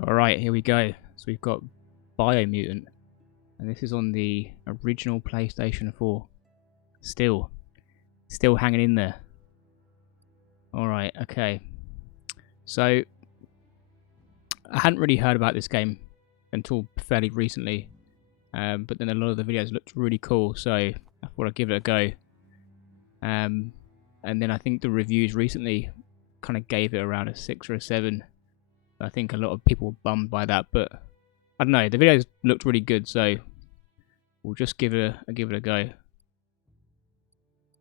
Alright, here we go. So we've got Biomutant, and this is on the original PlayStation 4. Still hanging in there. Alright, okay. So, I hadn't really heard about this game until fairly recently, but then a lot of the videos looked really cool, so I thought I'd give it a go. And then I think the reviews recently kind of gave it around a 6 or a 7. I think a lot of people were bummed by that, but I don't know. The videos looked really good, so we'll just give it a go.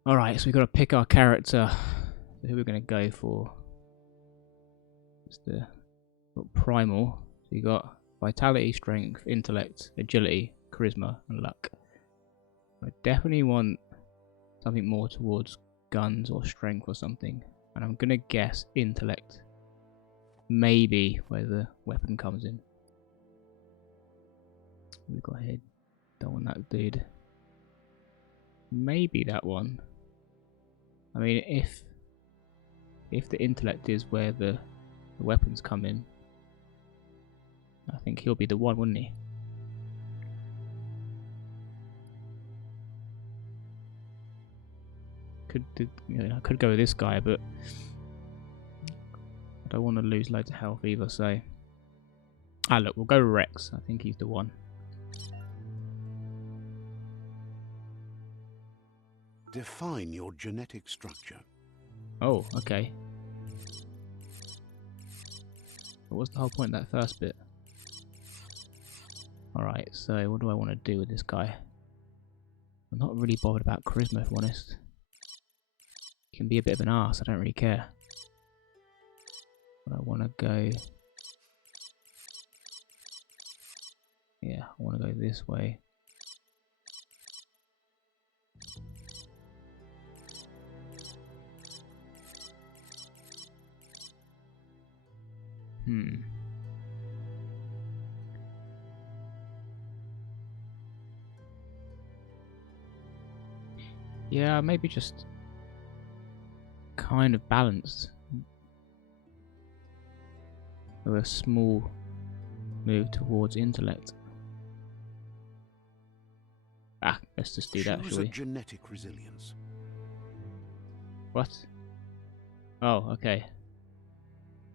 All right, so we've got to pick our character. So who we're going to go for? It's the primal. So you got vitality, strength, intellect, agility, charisma, and luck. I definitely want something more towards guns or strength or something, and I'm going to guess intellect. Maybe where the weapon comes in. We've got here. Don't want that dude. Maybe that one. I mean, if the intellect is where the weapons come in, I think he'll be the one, wouldn't he? I could go with this guy, but I don't want to lose loads of health either, so... Ah, look, we'll go Rex. I think he's the one. Define your genetic structure. Oh, okay. What was the whole point of that first bit? Alright, so what do I want to do with this guy? I'm not really bothered about charisma, if I'm honest. He can be a bit of an arse, I don't really care. But I want to go... Yeah, I want to go this way. Yeah, maybe just kind of balanced. With a small move towards intellect. Ah, let's just do that, shall we? Genetic resilience. What? Oh, okay.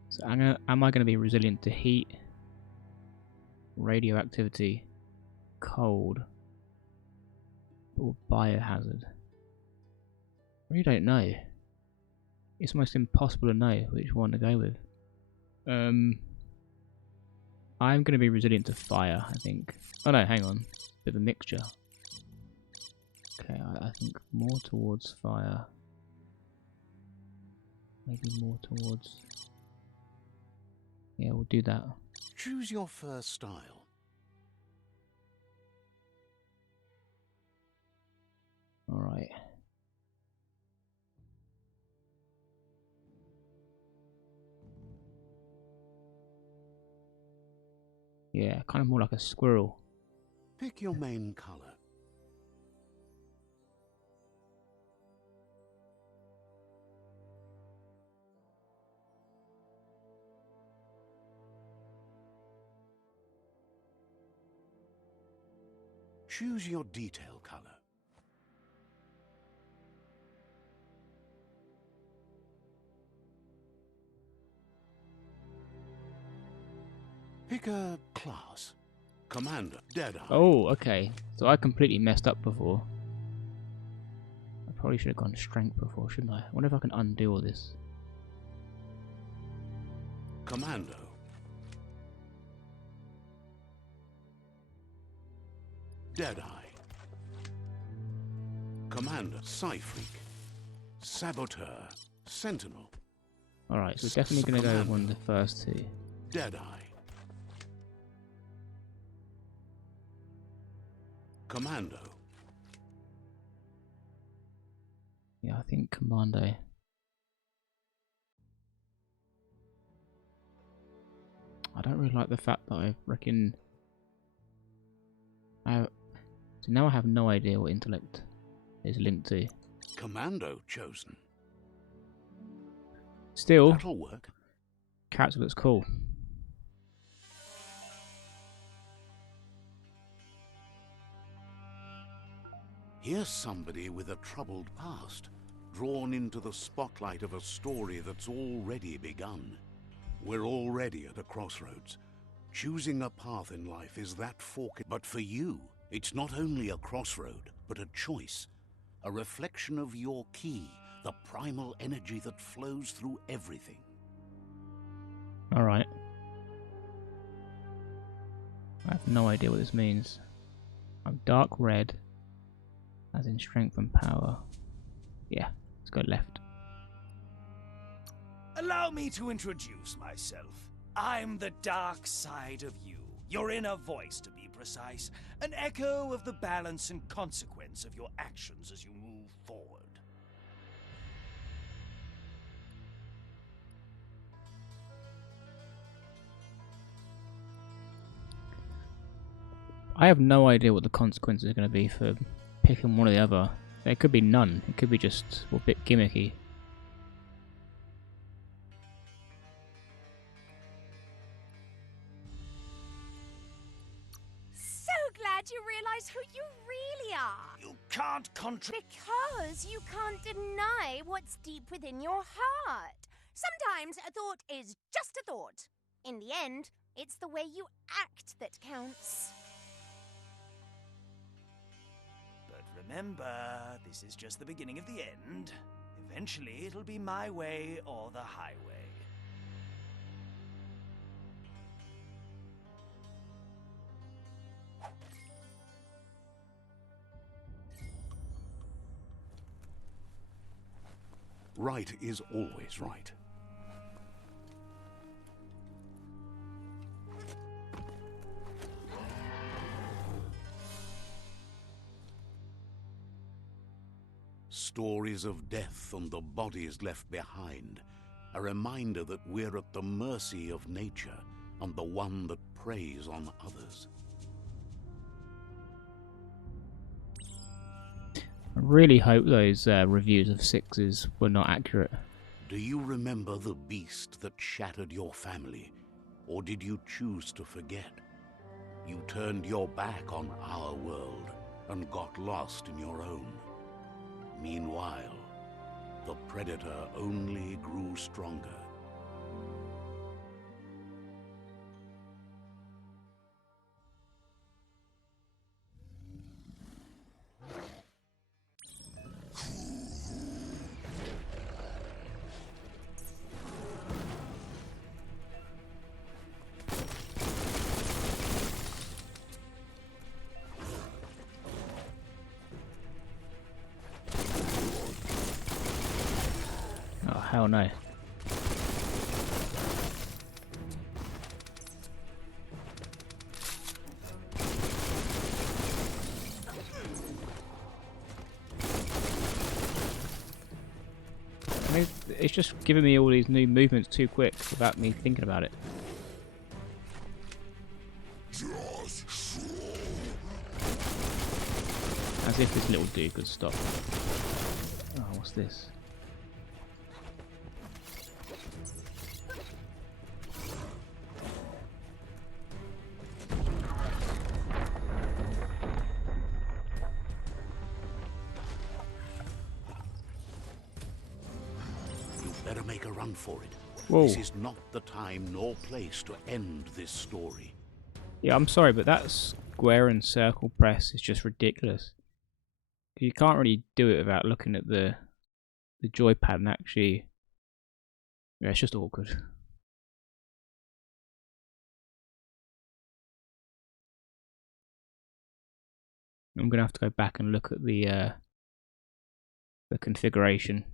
So am I going to be resilient to heat, radioactivity, cold, or biohazard? I really don't know. It's almost impossible to know which one to go with. I'm going to be resilient to fire, I think. Oh no, hang on. Bit of a mixture. Okay, I think more towards fire. Maybe more towards... Yeah, we'll do that. Choose your first style. Alright. Yeah, kind of more like a squirrel. Pick your main color. Choose your detail color. Pick a class. Commander, Deadeye. Oh, okay. So I completely messed up before. I probably should have gone strength before, shouldn't I? I wonder if I can undo all this. Commando. Deadeye. Commander, Psyfreak. Saboteur. Sentinel. Alright, so we're definitely going to go with one of the first two. Deadeye. Commando. Yeah, I think Commando. I don't really like the fact that I reckon... So now I have no idea what intellect is linked to. Commando chosen. Still, That'll work. character looks cool. Here's somebody with a troubled past, drawn into the spotlight of a story that's already begun. We're already at a crossroads. Choosing a path in life is that fork. But for you, it's not only a crossroad, but a choice. A reflection of your key, the primal energy that flows through everything. Alright. I have no idea what this means. I'm dark red, as in strength and power. Yeah, let's go left. Allow me to introduce myself. I'm the dark side of you. Your inner voice, to be precise. An echo of the balance and consequence of your actions as you move forward. I have no idea what the consequences are going to be for picking one or the other. There could be none. It could be just a bit gimmicky. So glad you realize who you really are. You can't Because you can't deny what's deep within your heart. Sometimes a thought is just a thought. In the end, it's the way you act that counts. But remember, this is just the beginning of the end. Eventually, it'll be my way or the highway. Right is always right. Stories of death and the bodies left behind. A reminder that we're at the mercy of nature and the one that preys on others. I really hope those reviews of 6s were not accurate. Do you remember the beast that shattered your family? Or did you choose to forget? You turned your back on our world and got lost in your own. Meanwhile, the predator only grew stronger. Oh, hell no. I mean, it's just giving me all these new movements too quick without me thinking about it. As if this little dude could stop. Oh, what's this? Better make a run for it. Whoa. This is not the time nor place to end this story. Yeah, I'm sorry, but that square and circle press is just ridiculous. You can't really do it without looking at the joypad and actually... Yeah, it's just awkward. I'm going to have to go back and look at the configuration.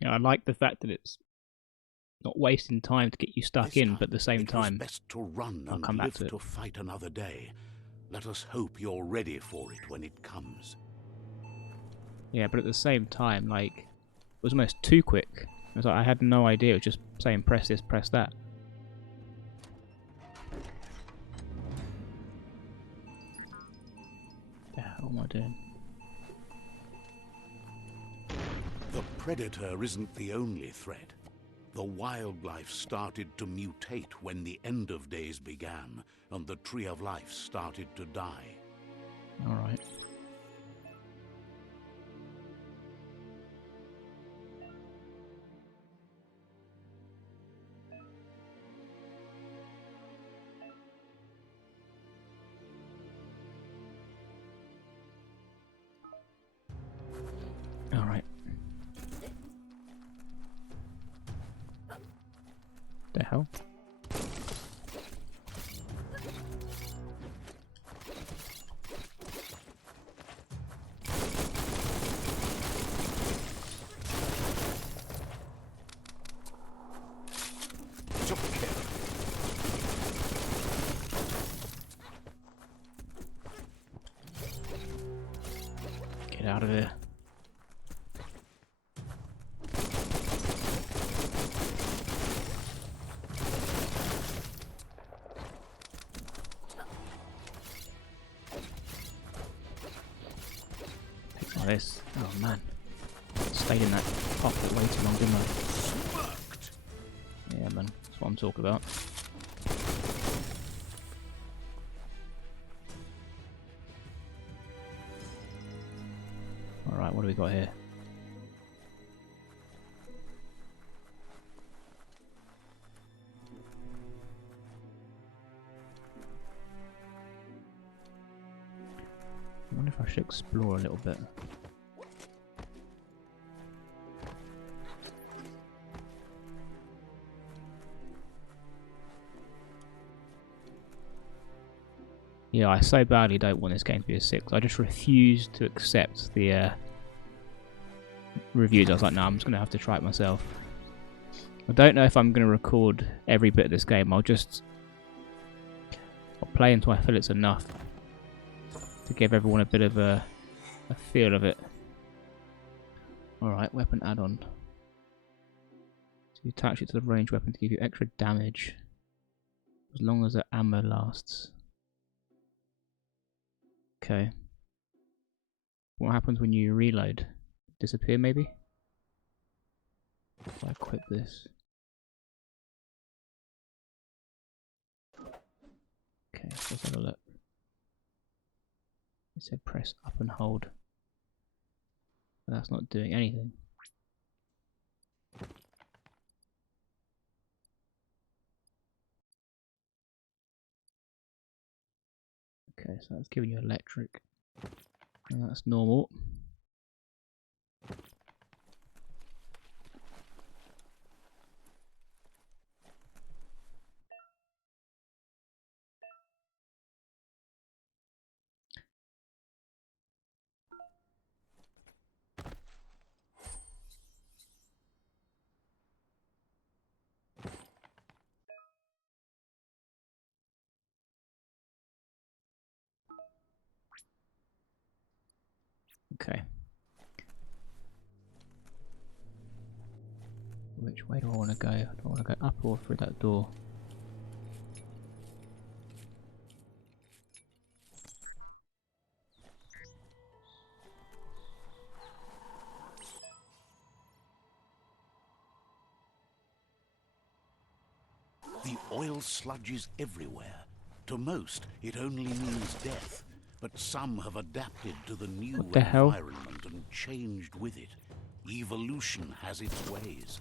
Yeah, I like the fact that it's not wasting time to get you stuck in, but at the same time, it was best to run I'll and come back live to it. fight another day. Let us hope you're ready for it when it comes. Yeah, but at the same time, like, it was almost too quick. It was like I had no idea. It was just saying press this, press that. What the hell am I doing? predator isn't the only threat. The wildlife started to mutate when the end of days began, and the tree of life started to die. Alright. Alright. The hell? Get out of here. Like this. Oh man. Stayed in that pocket way too long, didn't I? Yeah man, that's what I'm talking about. Alright, what do we got here? I wonder if I should explore a little bit. Yeah, I so badly don't want this game to be a 6. I just refuse to accept the reviews. I was like, no, I'm just going to have to try it myself. I don't know if I'm going to record every bit of this game. I'll play until I feel it's enough to give everyone a bit of a feel of it. Alright, weapon add-on. So you attach it to the ranged weapon to give you extra damage as long as the ammo lasts. Okay. What happens when you reload? Disappear maybe? If I equip this. Okay, let's have a look. It said press up and hold. But that's not doing anything. Okay, so that's giving you electric. And that's normal. Okay. Which way do I want to go? Do I want to go up or through that door? The oil sludges everywhere. To most, it only means death. But some have adapted to the new What the hell? environment and changed with it. Evolution has its ways.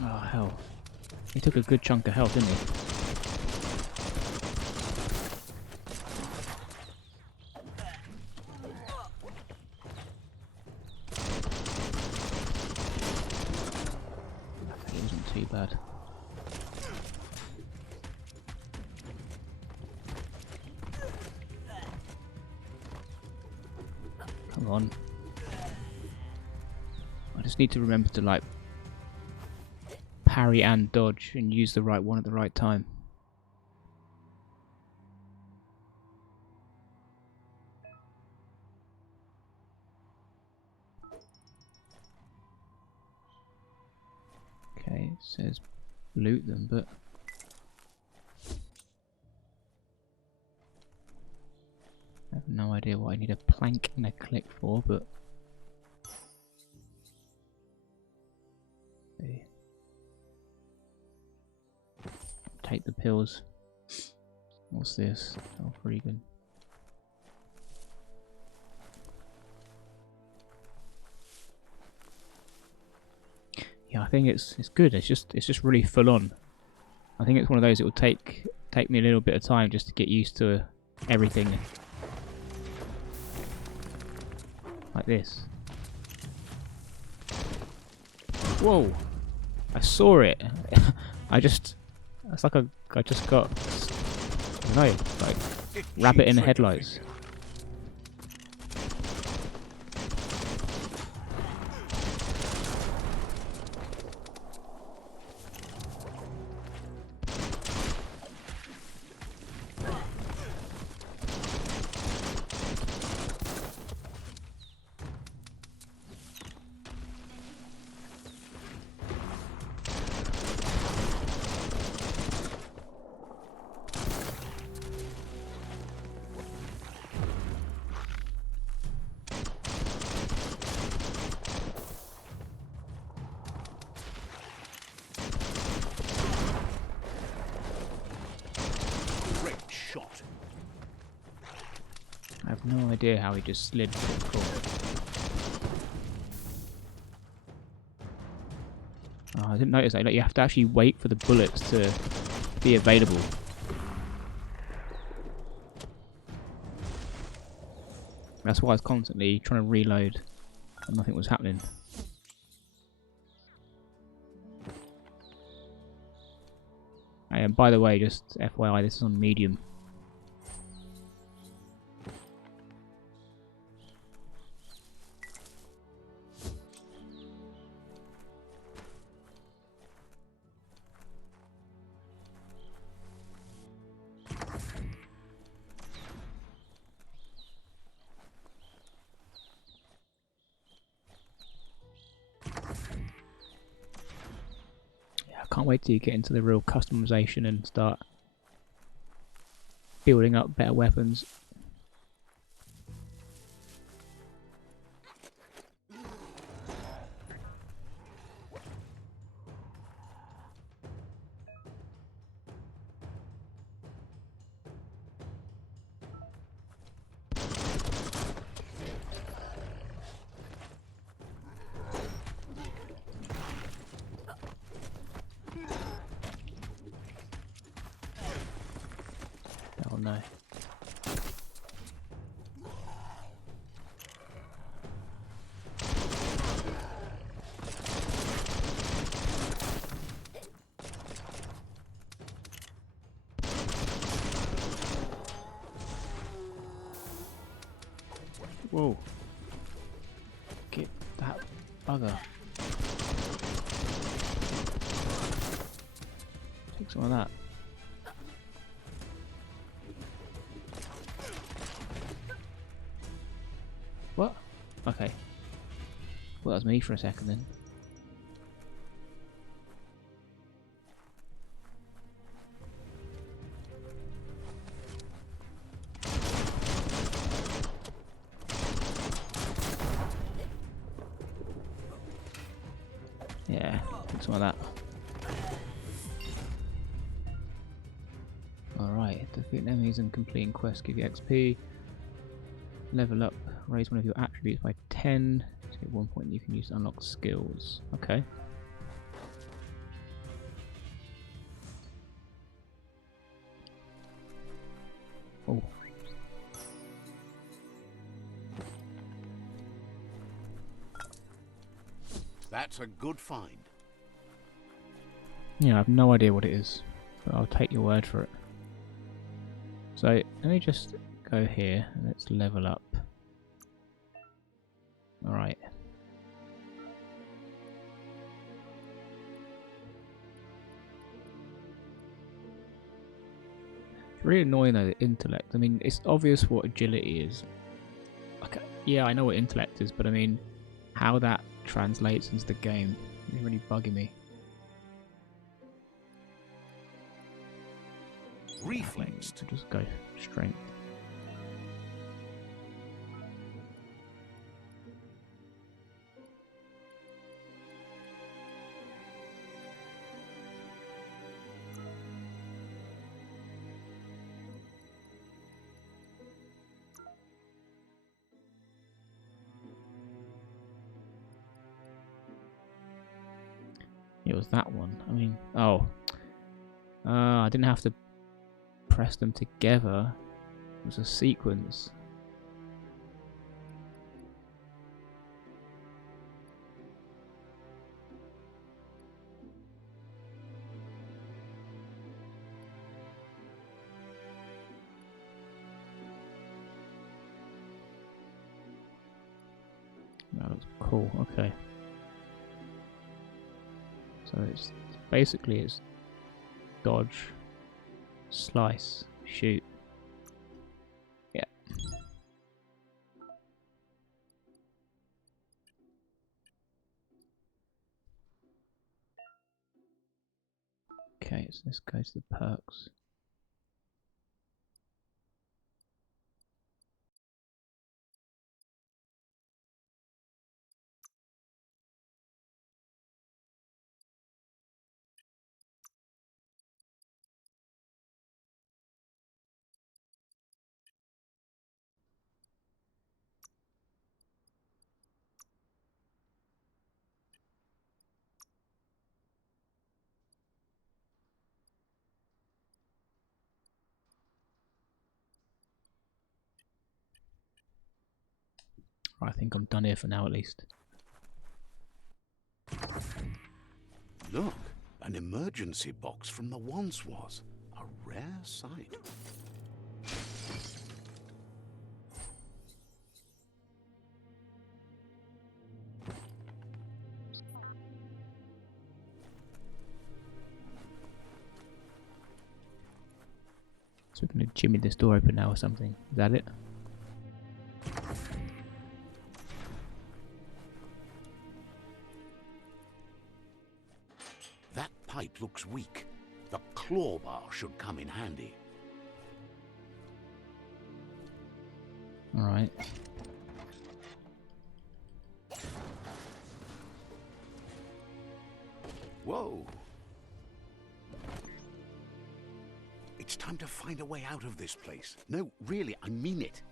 Oh hell. He took a good chunk of health, didn't he? It wasn't too bad. Come on. I just need to remember to like parry and dodge and use the right one at the right time. Okay, it says loot them, but I have no idea what I need a plank and a click for, but okay. Take the pills. What's this? Oh, freaking. Yeah, I think it's good. It's just really full on. I think it's one of those. It will take me a little bit of time just to get used to everything. Like this. Whoa! I saw it. It's like I just got, I don't know, like rabbit in the headlights. I have no idea how he just slid forward. Oh, I didn't notice that. Like, you have to actually wait for the bullets to be available. That's why I was constantly trying to reload and nothing was happening. And by the way, just FYI, this is on medium. I can't wait till you get into the real customization and start building up better weapons. Oh no. Whoa. Get that bugger. Take some of that. What? Okay. Well, that was me for a second then. Yeah, take some of that. Alright, defeat enemies and completing quests give you XP. Level up, raise one of your attributes by 10. To get 1 point you can use to unlock skills. Okay. Oh. That's a good find. Yeah, I have no idea what it is, but I'll take your word for it. So, let me just go here and let's level up. Alright. It's really annoying though, the intellect. I mean, it's obvious what agility is. Okay, yeah, I know what intellect is, but I mean, how that translates into the game is really bugging me. reflex. So just go strength. It was that one. I mean, oh. I didn't have to press them together. It was a sequence. That looks cool. Okay. So it's basically it's dodge, slice, shoot. Yeah. Okay, so let's go to the perks. I think I'm done here for now, at least. Look, an emergency box from the once was. A rare sight. So we're going to jimmy this door open now or something. Is that it? That pipe looks weak. The claw bar should come in handy. Alright. Whoa. It's time to find a way out of this place. No, really, I mean it.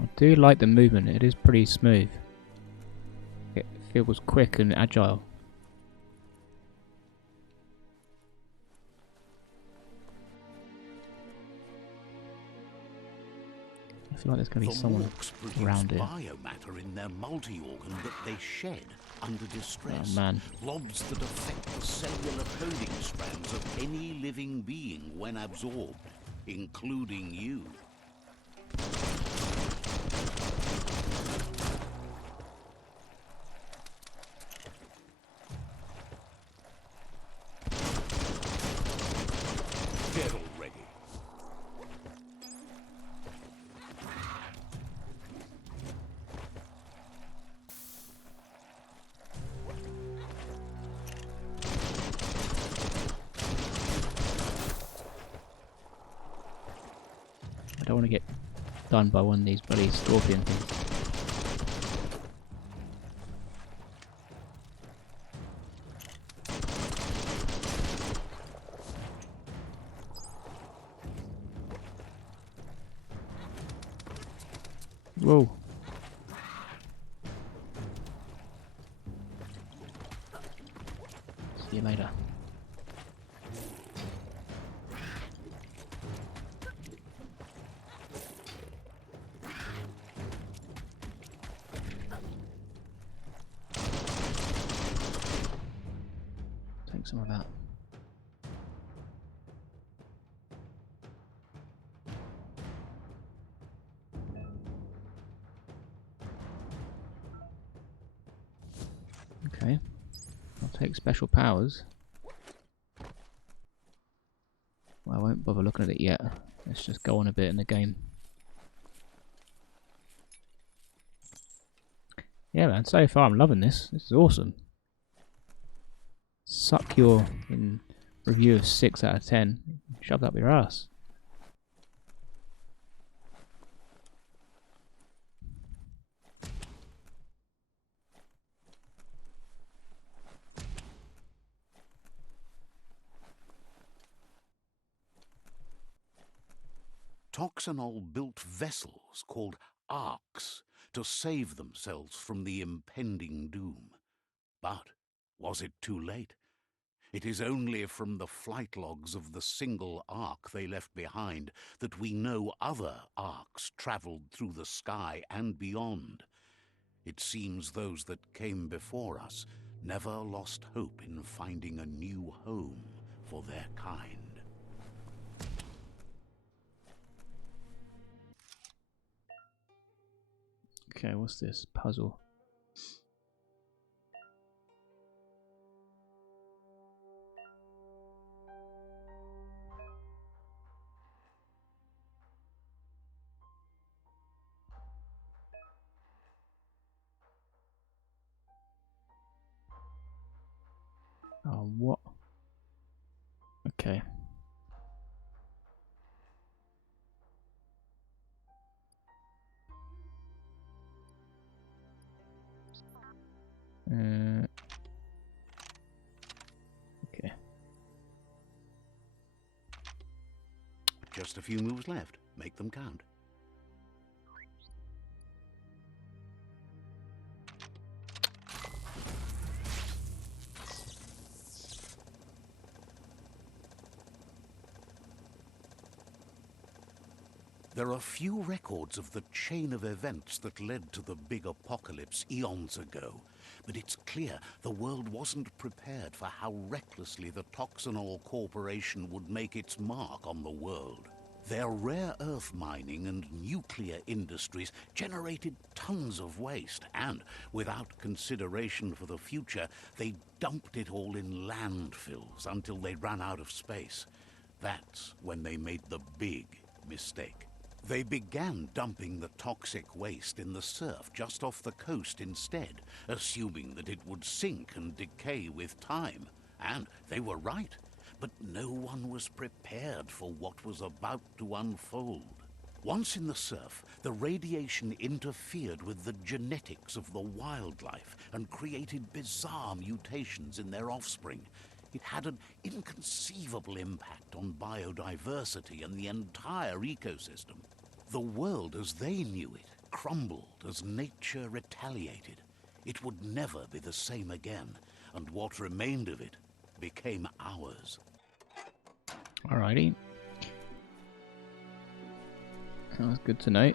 I do like the movement, it is pretty smooth. It feels quick and agile. I feel like there's going to be someone around here. Biomatter in their multi-organ that they shed under distress. Oh man. Blobs that affect the cellular coding strands of any living being when absorbed, including you. Get all ready. I don't want to get done by one of these bloody scorpion things. Whoa. See you later. Take some of that. Okay, I'll take special powers. Well, I won't bother looking at it yet. Let's just go on a bit in the game. Yeah, man. So far, I'm loving this. This is awesome. Suck your in review of 6 out of 10. Shove that up your ass. Toxanol built vessels called arks to save themselves from the impending doom. But was it too late? It is only from the flight logs of the single ark they left behind that we know other arks travelled through the sky and beyond. It seems those that came before us never lost hope in finding a new home for their kind. Okay, what's this? Puzzle. Oh, what? Okay. Okay. Just a few moves left. Make them count. There are few records of the chain of events that led to the big apocalypse eons ago, but it's clear the world wasn't prepared for how recklessly the Toxanol Corporation would make its mark on the world. Their rare earth mining and nuclear industries generated tons of waste, and, without consideration for the future, they dumped it all in landfills until they ran out of space. That's when they made the big mistake. They began dumping the toxic waste in the surf just off the coast instead, assuming that it would sink and decay with time. And they were right. But no one was prepared for what was about to unfold. Once in the surf, the radiation interfered with the genetics of the wildlife and created bizarre mutations in their offspring. It had an inconceivable impact on biodiversity and the entire ecosystem. The world as they knew it crumbled as nature retaliated. It would never be the same again, and what remained of it became ours. Alrighty. That was good to know.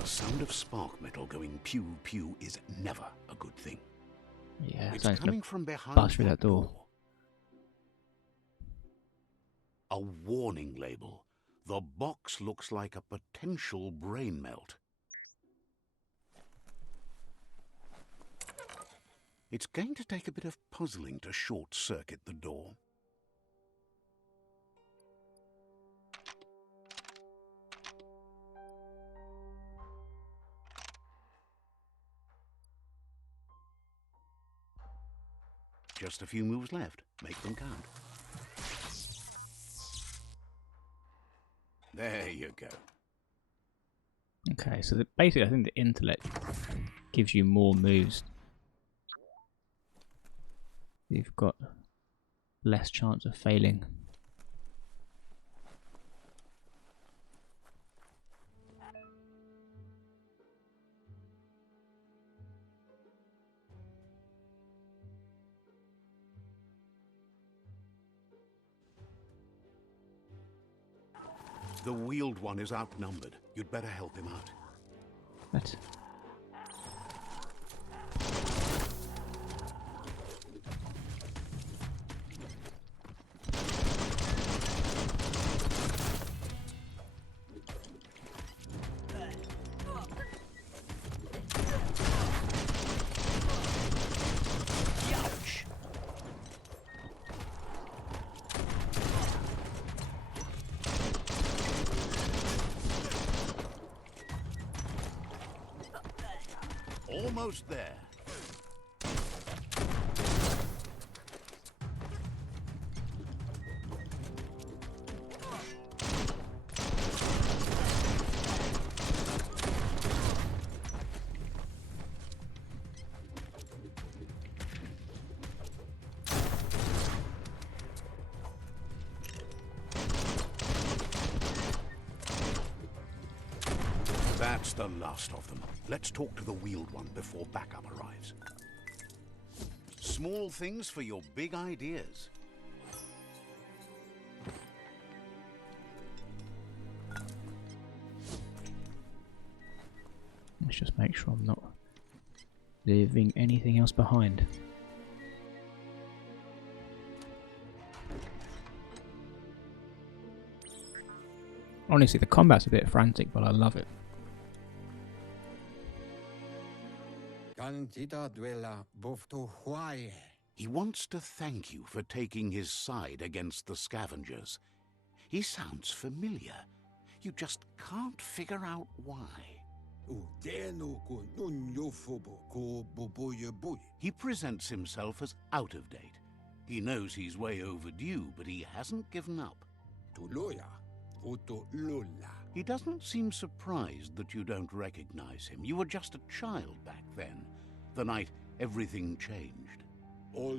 The sound of spark metal going pew pew is never a good thing. Yeah, It's someone's coming gonna from behind bust through that door. A warning label. The box looks like a potential brain melt. It's going to take a bit of puzzling to short-circuit the door. Just a few moves left. Make them count. There you go. Okay, so basically I think the intellect gives you more moves. You've got less chance of failing. The wheeled one is outnumbered. You'd better help him out. What? almost there. That's the last of them. Let's talk to the wheeled one before backup arrives. Small things for your big ideas. Let's just make sure I'm not leaving anything else behind. Honestly, the combat's a bit frantic, but I love it. He wants to thank you for taking his side against the scavengers. He sounds familiar. You just can't figure out why. He presents himself as out of date. He knows he's way overdue, but he hasn't given up. He doesn't seem surprised that you don't recognize him. You were just a child back then, the night everything changed. I'll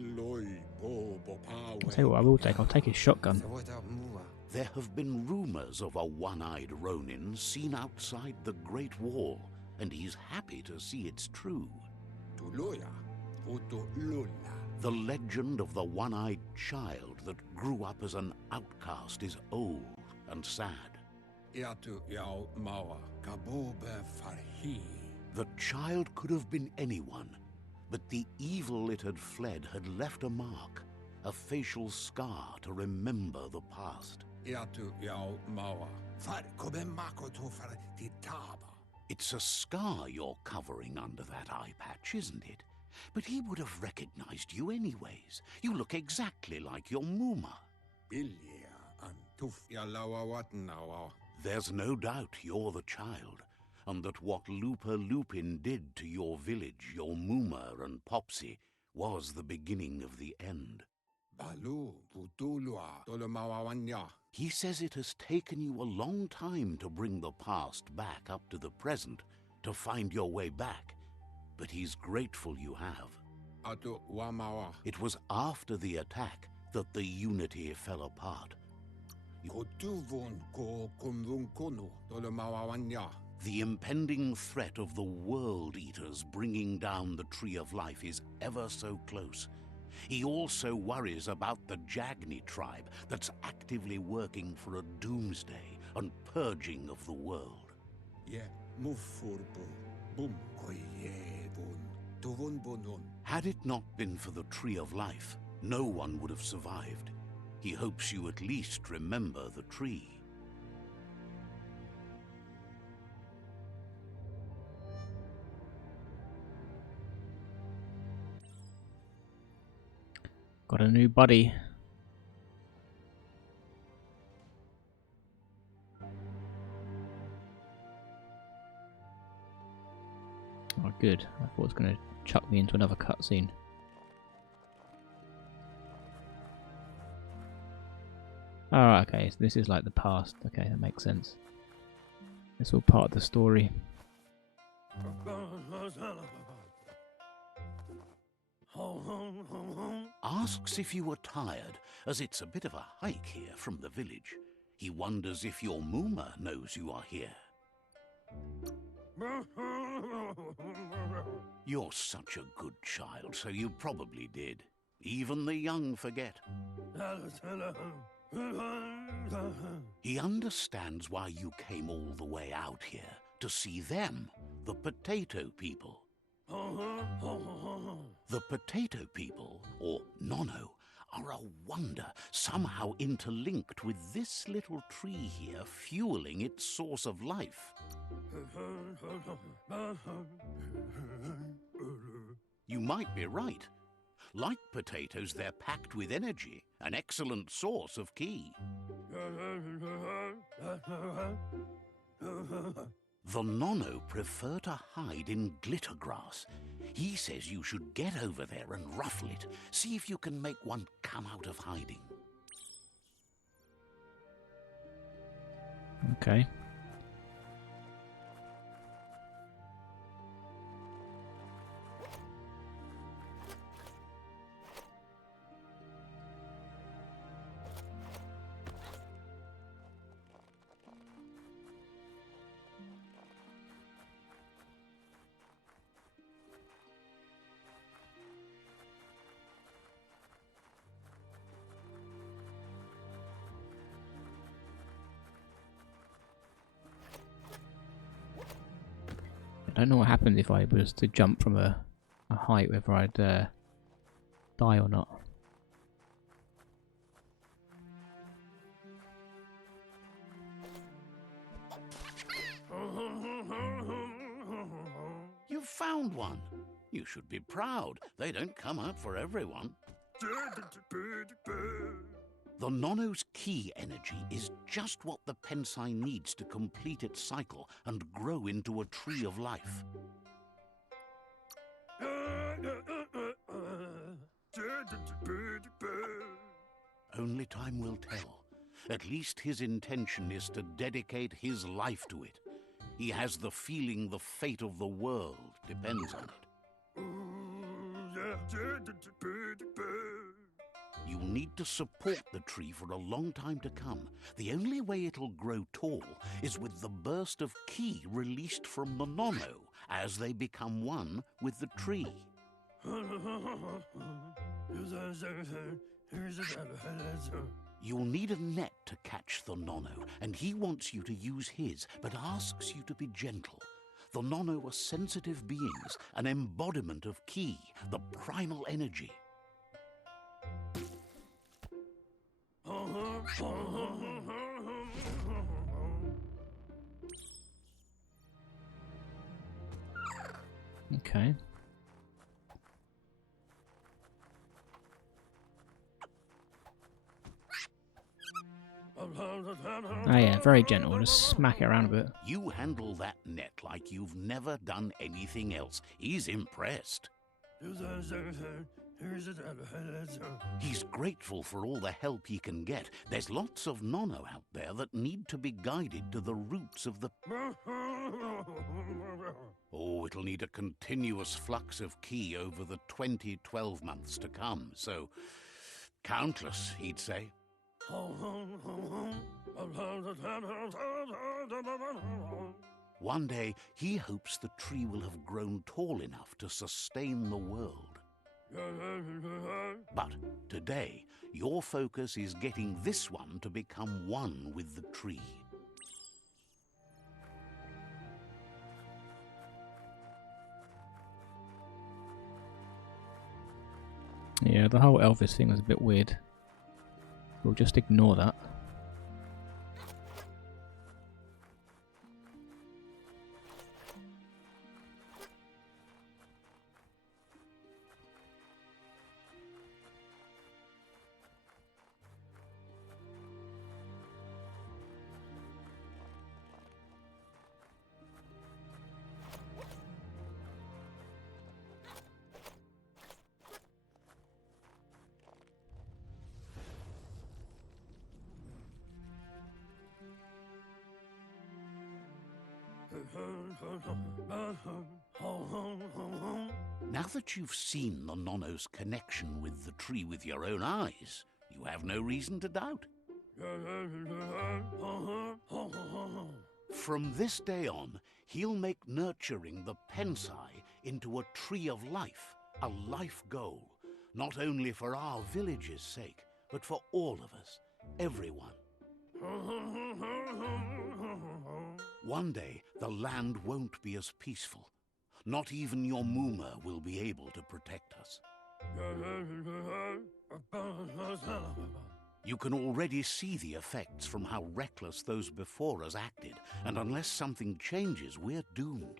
tell you what I will take. I'll take his shotgun. There have been rumors of a one-eyed Ronin seen outside the Great Wall, and he's happy to see it's true. The legend of the one-eyed child that grew up as an outcast is old and sad. The child could have been anyone, but the evil it had fled had left a mark, a facial scar to remember the past. It's a scar you're covering under that eye patch, isn't it? But he would have recognized you anyways. You look exactly like your Muma. There's no doubt you're the child, and that what Looper Lupin did to your village, your Muma and Popsy, was the beginning of the end. He says it has taken you a long time to bring the past back up to the present, to find your way back, but he's grateful you have. It was after the attack that the Unity fell apart. The impending threat of the World Eaters bringing down the Tree of Life is ever so close. He also worries about the Jagni tribe that's actively working for a doomsday and purging of the world. Had it not been for the Tree of Life, no one would have survived. He hopes you at least remember the tree. Got a new buddy. Oh, good. I thought it was going to chuck me into another cutscene. Alright, okay, so this is like the past. Okay, that makes sense. It's all part of the story. Asks if you were tired, as it's a bit of a hike here from the village. He wonders if your Muma knows you are here. You're such a good child, so you probably did. Even the young forget. He understands why you came all the way out here, to see them, the potato people. The potato people, or Nono, are a wonder, somehow interlinked with this little tree here, fueling its source of life. You might be right. Like potatoes, they're packed with energy, an excellent source of ki. The Nono prefer to hide in glitter grass. He says you should get over there and ruffle it. See if you can make one come out of hiding. Okay. I don't know what happens if I was to jump from a height, whether I'd die or not. You found one. You should be proud. They don't come out for everyone. The Nono's key energy is just what the Pensai needs to complete its cycle and grow into a tree of life. Only time will tell. At least his intention is to dedicate his life to it. He has the feeling the fate of the world depends on it. You'll need to support the tree for a long time to come. The only way it'll grow tall is with the burst of ki released from the Nono as they become one with the tree. You'll need a net to catch the Nono, and he wants you to use his, but asks you to be gentle. The Nono are sensitive beings, an embodiment of ki, the primal energy. Okay. Oh yeah, very gentle. Just smack it around a bit. You handle that net like you've never done anything else. He's impressed. He's grateful for all the help he can get. There's lots of Nono out there that need to be guided to the roots of the... Oh, it'll need a continuous flux of ki over the 12 months to come, so... countless, he'd say. One day, he hopes the tree will have grown tall enough to sustain the world. But today, your focus is getting this one to become one with the tree. Yeah, the whole Elvis thing was a bit weird. We'll just ignore that. Now that you've seen the Nono's connection with the tree with your own eyes, you have no reason to doubt. From this day on, he'll make nurturing the Pensai into a tree of life, a life goal, not only for our village's sake, but for all of us, everyone. One day, the land won't be as peaceful. Not even your Muma will be able to protect us. You can already see the effects from how reckless those before us acted, and unless something changes, we're doomed.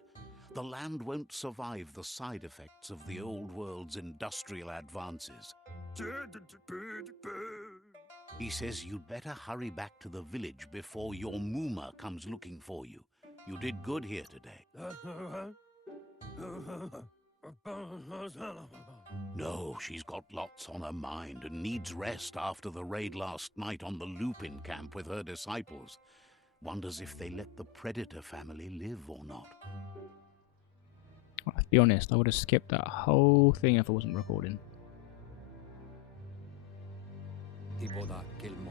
The land won't survive the side effects of the old world's industrial advances. He says you'd better hurry back to the village before your Muma comes looking for you. You did good here today. No, she's got lots on her mind and needs rest after the raid last night on the Lupin camp with her disciples. Wonders if they let the Predator family live or not. I'll be honest, I would have skipped that whole thing if I wasn't recording.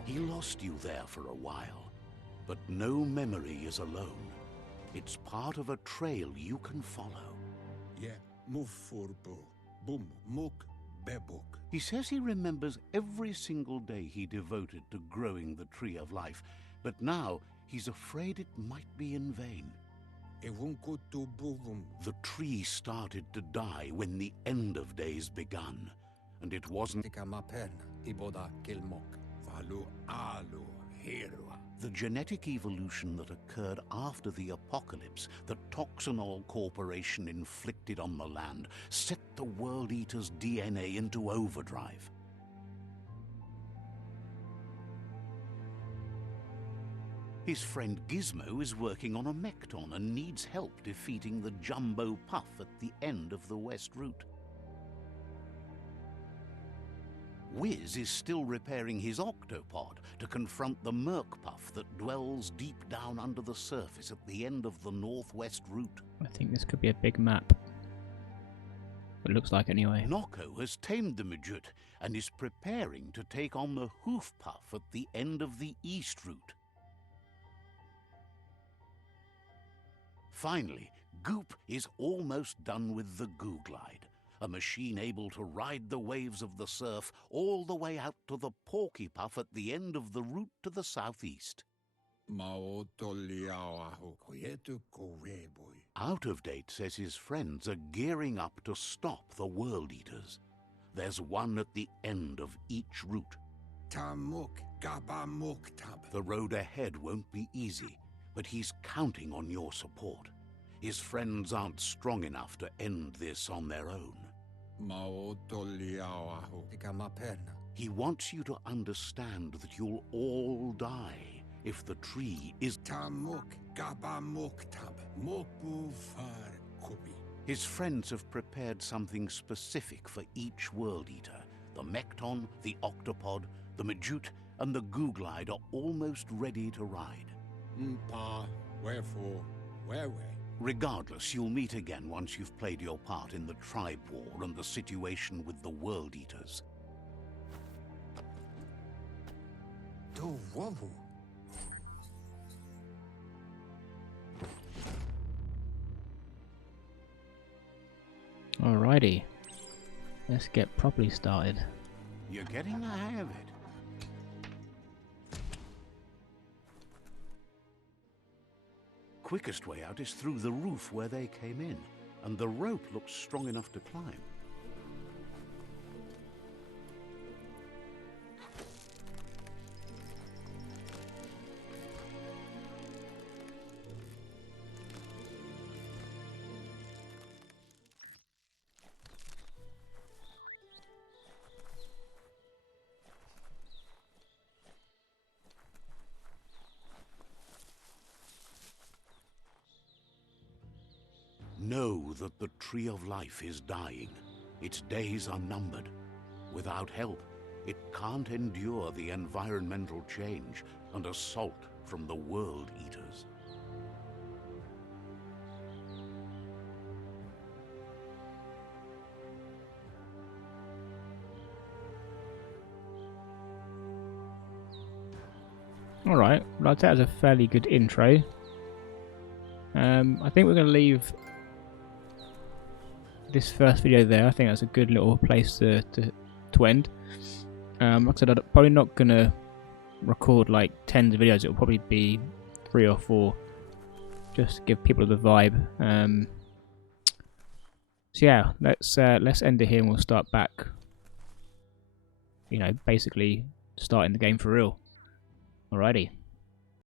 He lost you there for a while, but no memory is alone. It's part of a trail you can follow. He says he remembers every single day he devoted to growing the Tree of Life, but now he's afraid it might be in vain. The tree started to die when the end of days begun, and it wasn't the genetic evolution that occurred after the apocalypse that Toxinol Corporation inflicted on the land set the World Eater's DNA into overdrive. His friend Gizmo is working on a Mekton and needs help defeating the Jumbo Puff at the end of the West Route. Wiz is still repairing his octopod to confront the Merc Puff that dwells deep down under the surface at the end of the Northwest Route. I think this could be a big map. It looks like anyway. Nocco has tamed the Majut and is preparing to take on the Hoof Puff at the end of the East Route. Finally, Goop is almost done with the Googlide, a machine able to ride the waves of the surf all the way out to the Porky Puff at the end of the route to the southeast. Out of Date says his friends are gearing up to stop the World Eaters. There's one at the end of each route. The road ahead won't be easy, but he's counting on your support. His friends aren't strong enough to end this on their own. He wants you to understand that you'll all die if the tree is... His friends have prepared something specific for each World Eater. The Mekton, the Octopod, the Majut, and the Googlide are almost ready to ride. Regardless, you'll meet again once you've played your part in the tribe war and the situation with the World Eaters. Alrighty. Let's get properly started. You're getting the hang of it. Quickest way out is through the roof where they came in, and the rope looks strong enough to climb. Know that the Tree of Life is dying. Its days are numbered. Without help, it can't endure the environmental change and assault from the World Eaters. Alright, well, I'd say that was a fairly good intro. I think we're going to leave this first video there. I think that's a good little place to end. Like I said, I'm probably not going to record like tens of videos. It'll probably be 3 or 4, just to give people the vibe. So yeah, let's end it here and we'll start back. You know, basically starting the game for real. Alrighty.